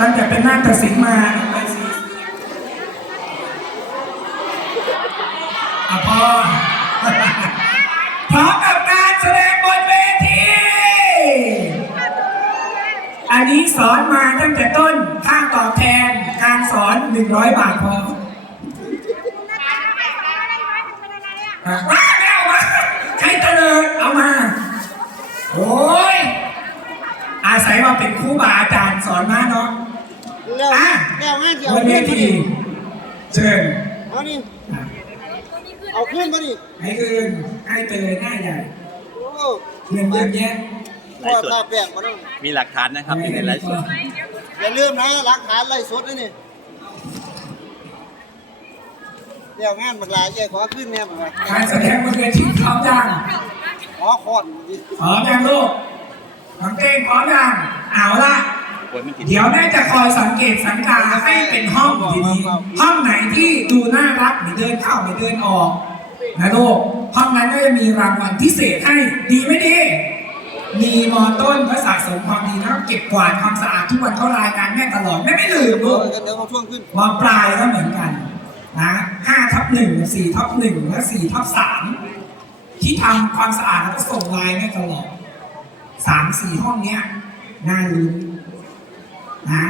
ตั้งแต่เป็นหน้าตัดสินมาอะพอพร้อมกับการแสดงบนเวที อันนี้สอนมาตั้งแต่ต้นค่าตอบแทนการสอน 100 บาทพออะว้าแม่เอามาใช้เตลิดเอามา โอ้ย อาศัยว่าเป็นครูบาอาจารย์สอนมาเนาะแล้วอะแล้วงานเดียวบนเวทีเชิญเอานี่เอาขึ้นมาดิให้คืนให้เตลิดหน้าใหญ่โอ้เงินเยอะแยะพ่อตาแป้งมาแล้วมีหลักฐานนะครับมีในไลฟ์สดอย่าลืมนะหลักฐานไล่สดนะนี่เดี๋ยวงานบักลาแย่ขอขึ้นแน่บักลาการแสดงบนเวทีพร้อมยังขอคอนดิพร้อมยังลูก น้องเต้งพร้อมยังเอาละคนมันผิดเดี๋ยวแม่จะคอยสังเกตสังกาให้เป็นห้องทีนี้ห้องไหนที่ดูน่ารักไม่เดินเข้าไม่เดินออกนะลูกห้องนั้นก็จะมีรางวัลพิเศษให้ดีไม่ดี มีมอต้นก็สะสมความดีแล้วก็เก็บกวาดความสะอาดทุกวันเขารายงานแม่ตลอดแม่ไม่ลืมเดี๋ลูยวกเดี๋ยวมาช่วงขึ้นมปลายก็เหมือนกันนะห้าทับหนึ่งสี่ทับหนึ่งและสี่ทับสามที่ทำความสะอาดแล้วก็ส่งไลน์แม่ตลอด สามสี่ห้องเนี้ยน่าลุ้นนะ